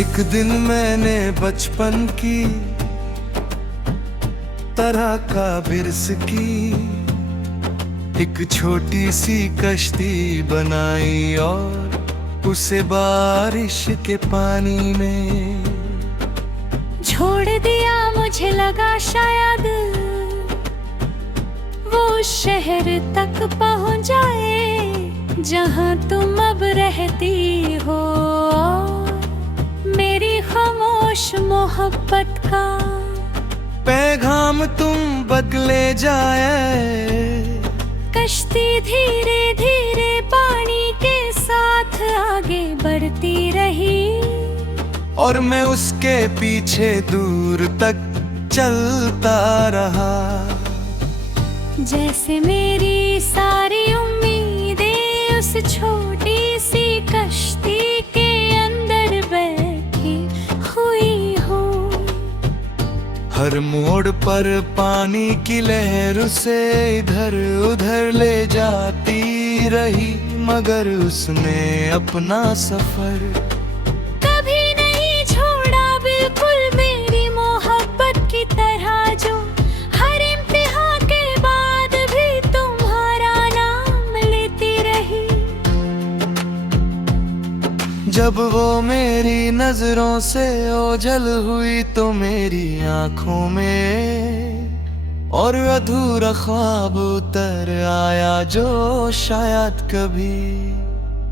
एक दिन मैंने बचपन की तरह का बिरस की एक छोटी सी कश्ती बनाई और उसे बारिश के पानी में छोड़ दिया। मुझे लगा शायद वो शहर तक पहुंच जाए जहां तुम अब रहती हो। मेरी खामोश मोहब्बत का पैगाम तुम बदले जाए। कश्ती धीरे धीरे पानी के साथ आगे बढ़ती रही और मैं उसके पीछे दूर तक चलता रहा। जैसे मेरी सारी उम्मीदें उस छोटी सी कश्ती के अंदर बैठी हुई हो। हर मोड़ पर पानी की लहर उसे इधर उधर ले जाती रही, मगर उसने अपना सफर कभी नहीं छोड़ा, बिल्कुल मेरी मोहब्बत की तरह जो हर इम्तिहान के बाद भी तुम्हारा नाम लेती रही। जब वो मेरी नजरों से ओझल हुई तो मेरी आंखों में और अधूरा ख्वाब उतर आया जो शायद कभी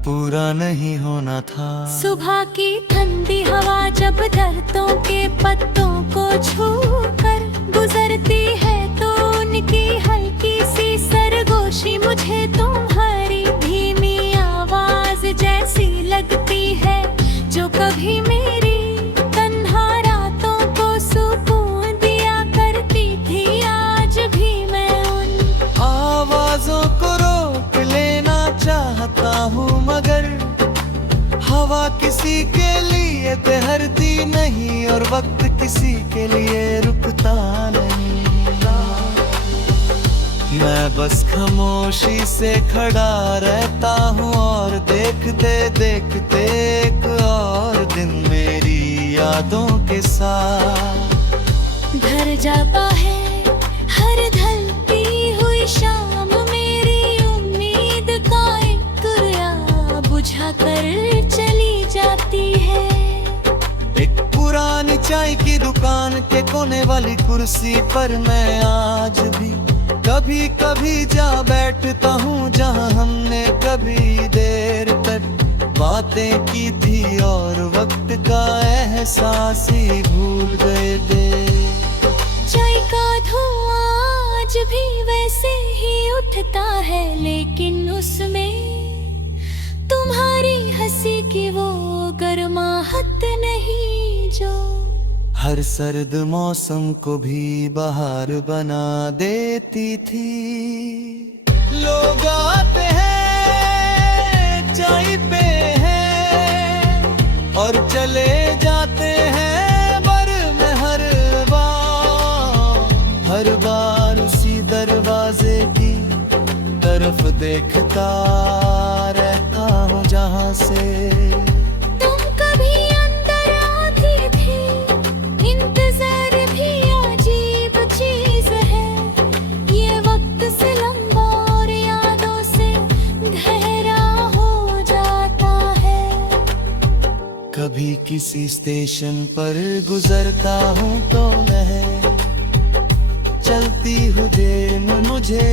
पूरा नहीं होना था। सुबह की ठंडी हवा जब दरख्तों के पत्तों को छूकर गुजरती है तो उनकी हल्की सी सरगोशी मुझे तुम्हारी धीमी आवाज जैसी लगती है, जो कभी मेरी तन्हा रातों को सुकून दिया करती थी। आज भी मैं उन आवाजों को रोक लेना चाहता हूँ, मगर हवा किसी के लिए ठहरती नहीं और वक्त किसी के लिए रुकता नहीं। मैं बस खामोशी से खड़ा रहता हूँ और देखते देखते एक और दिन मेरी यादों के साथ घर जाता है। हर ढलती हुई शाम मेरी उम्मीद का एक तुरिया बुझा कर चली जाती है। एक पुरानी चाय की दुकान के कोने वाली कुर्सी पर मैं आज भी कभी कभी जा बैठता हूँ, जहाँ हमने कभी देर तक बातें की थी और वक्त का एहसास ही भूल गए थे। चाय का धुआं आज भी वैसे ही उठता है, लेकिन उसमें तुम्हारी हंसी की वो गर्माहट नहीं जो हर सर्द मौसम को भी बहार बना देती थी। लोग आते हैं, चाय पे हैं और चले जाते हैं, पर मैं हर बार उसी दरवाजे की तरफ देखता रहता हूँ जहाँ से तुम कभी अंदर आती थी। इंतजार भी अजीब चीज है, ये वक्त से लंबा और यादों से गहरा हो जाता है। कभी किसी स्टेशन पर गुजरता हूँ तो लहर चलती हुई देर में मुझे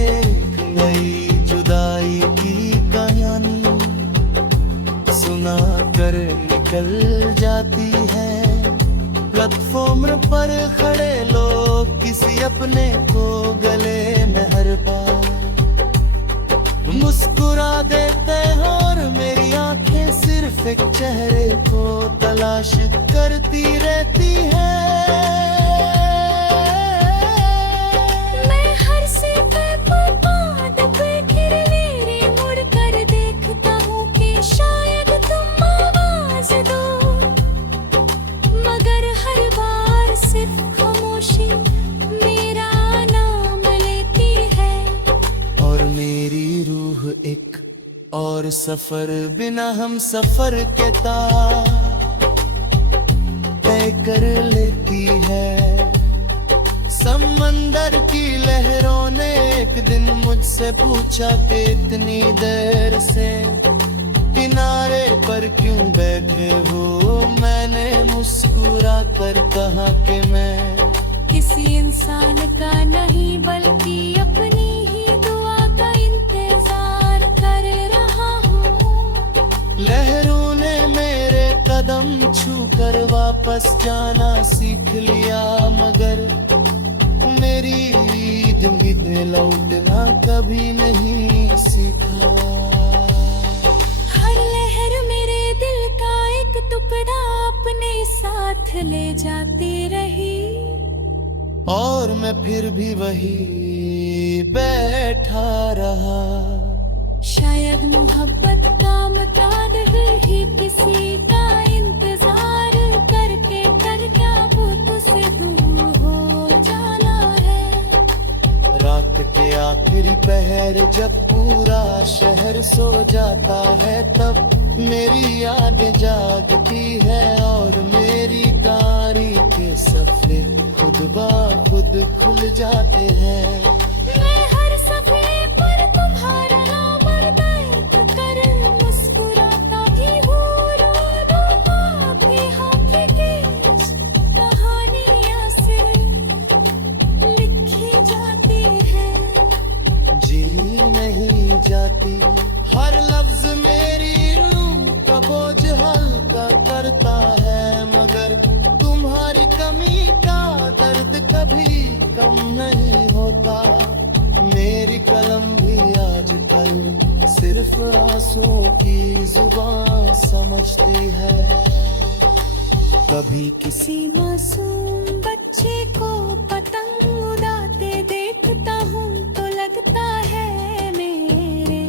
नई जुदाई की कहानी सुना कर निकल जाती है। प्लेटफॉर्म पर खड़े लोग किसी अपने को गले में हर बार मुस्कुरा देते हैं और मेरी आंखें सिर्फ एक चेहरे को तलाश करती रहती है। एक और सफर बिना हम सफर के था तय कर लेती है। समंदर की लहरों ने एक दिन मुझसे पूछा कि इतनी देर से किनारे पर क्यों बैठे हो। मैंने मुस्कुरा कर कहा कि मैं किसी इंसान का नहीं बल्कि अपनी ही दुआ का इंतजार कर रहा हूँ। लहरों ने मेरे कदम छूकर वापस जाना सीख लिया, मगर मेरी जिंदगी में लौटना कभी नहीं सीखा। हर लहर मेरे दिल का एक टुकड़ा अपने साथ ले जाती रही, और मैं फिर भी वही बैठा रहा। शायद मोहब्बत का मुताबिक ही किसी का इंतजार करके करके वो तुझसे दूर हो जाना है। रात के आखिरी पहर जब पूरा शहर सो जाता है, तब मेरी याद जागती है और मेरी गाड़ी के सफे खुद ब खुद खुल जाते हैं। मैं हर सफे पर तुम्हारा नाम बर्दाश्त कर मुस्कुराता भी हूँ, रो दूंगा आपके हाथ की कहानियाँ से लिखी जाती है। जी नहीं जाती, हर लफ्ज मेरी रूह का बोझ हल्का करता है, मगर तुम्हारी कमी का दर्द कभी कम नहीं होता। मेरी कलम भी आजकल सिर्फ आंसुओं की जुबान समझती है। कभी किसी मासूम बच्चे को पतंग उड़ाते देखता हूँ तो लगता है मेरे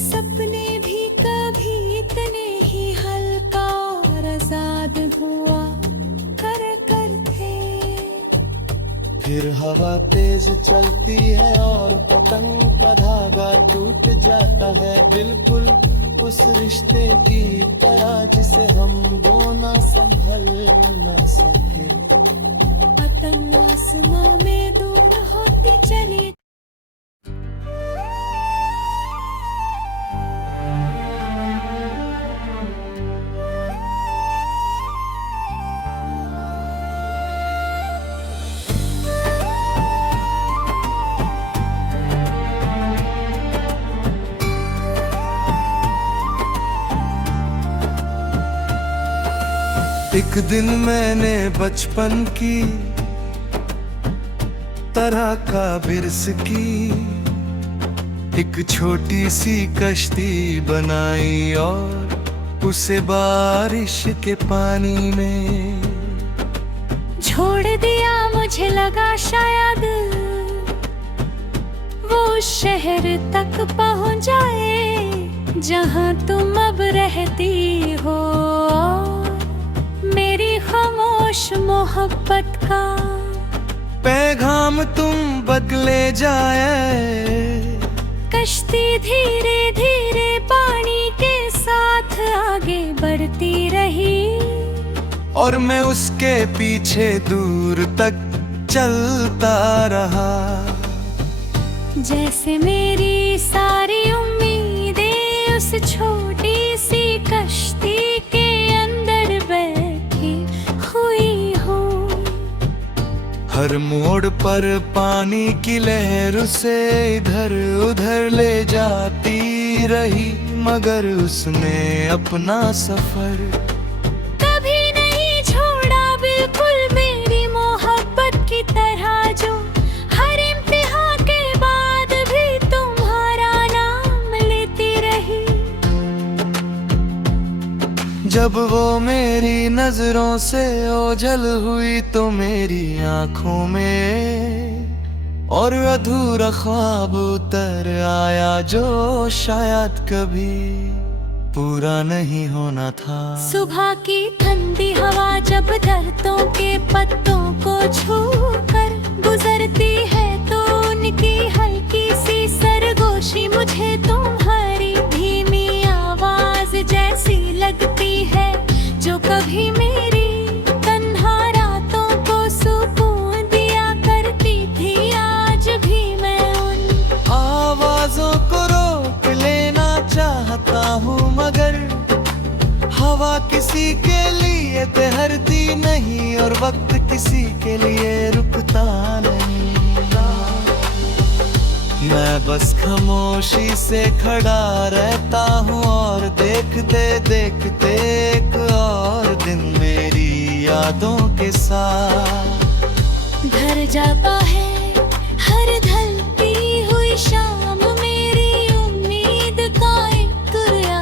सपने भी कभी इतने ही हल्का और आजाद हुआ करते। फिर हवा तेज चलती है और पतंग का धागा टूट जाता है, बिल्कुल उस रिश्ते की तरह जिसे हम दोनों संभल न सके। पतंग आसमां में दूर होती चली। एक दिन मैंने बचपन की तरह का बिरस की एक छोटी सी कश्ती बनाई और उसे बारिश के पानी में छोड़ दिया। मुझे लगा शायद वो शहर तक पहुंच जाए जहां तुम अब रहती हो। मेरी खामोश मोहब्बत का पैगाम तुम बदले जाए। कश्ती धीरे धीरे पानी के साथ आगे बढ़ती रही, और मैं उसके पीछे दूर तक चलता रहा। जैसे मेरी सारी उम्मीदें उस छोटी सी कश्ती के अंदर बैठी हुई हो। हर मोड़ पर पानी की लहर उसे इधर उधर ले जाती रही, मगर उसने अपना सफर कभी नहीं छोड़ा, बिल्कुल मेरी मोहब्बत की तरह जो हर इम्तिहान के बाद भी तुम्हारा नाम लेती रही। जब वो मेरी नजरों से ओझल हुई तो मेरी आंखों में और अधूरा ख्वाब उतर आया जो शायद कभी पूरा नहीं होना था। सुबह की ठंडी हवा जब दरख्तों के पत्तों को छूकर गुजरती है तो उनकी हल्की सी सरगोशी मुझे तुम्हारी धीमी आवाज जैसी लगती है जो कभी मेरी हवा किसी के लिए ठहरती नहीं और वक्त किसी के लिए रुकता नहीं। मैं बस खामोशी से खड़ा रहता हूँ और देखते देखते एक और दिन मेरी यादों के साथ घर जाता है हर ढलती हुई शाम, मेरी उम्मीद का एक तुरिया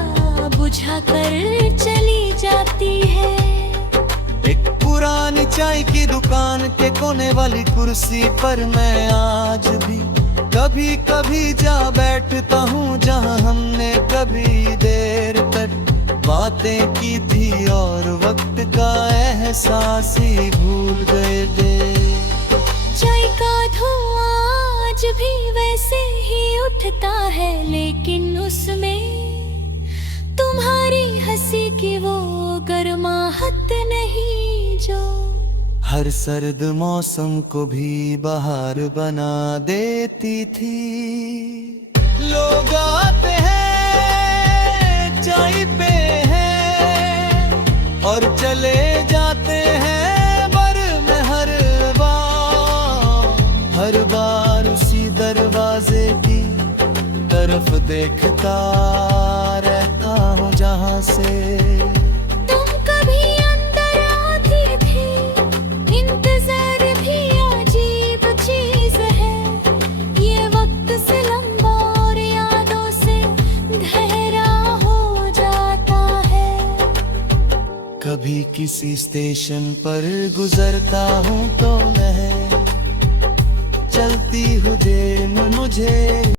बुझा कर चली जाती है। एक पुरानी चाय की दुकान के कोने वाली कुर्सी पर मैं आज भी कभी कभी जा बैठता हूँ, जहाँ हमने कभी देर तक बातें की थी और वक्त का एहसास ही भूल गए थे। चाय का धुआं आज भी वैसे ही उठता है, लेकिन उसमें तुम्हारी हंसी की वो गर्माहट नहीं जो हर सर्द मौसम को भी बहार बना देती थी। लोग आते हैं चाय पे हैं और चले जाते हैं बर में हर बार उसी दरवाजे की तरफ देखता रहता हूँ जहाँ से तुम कभी अंदर आती थी। इंतजार भी अजीब चीज है, ये वक्त से लंबा और यादों से गहरा हो जाता है। कभी किसी स्टेशन पर गुजरता हूँ तो लहर चलती हुए मुझे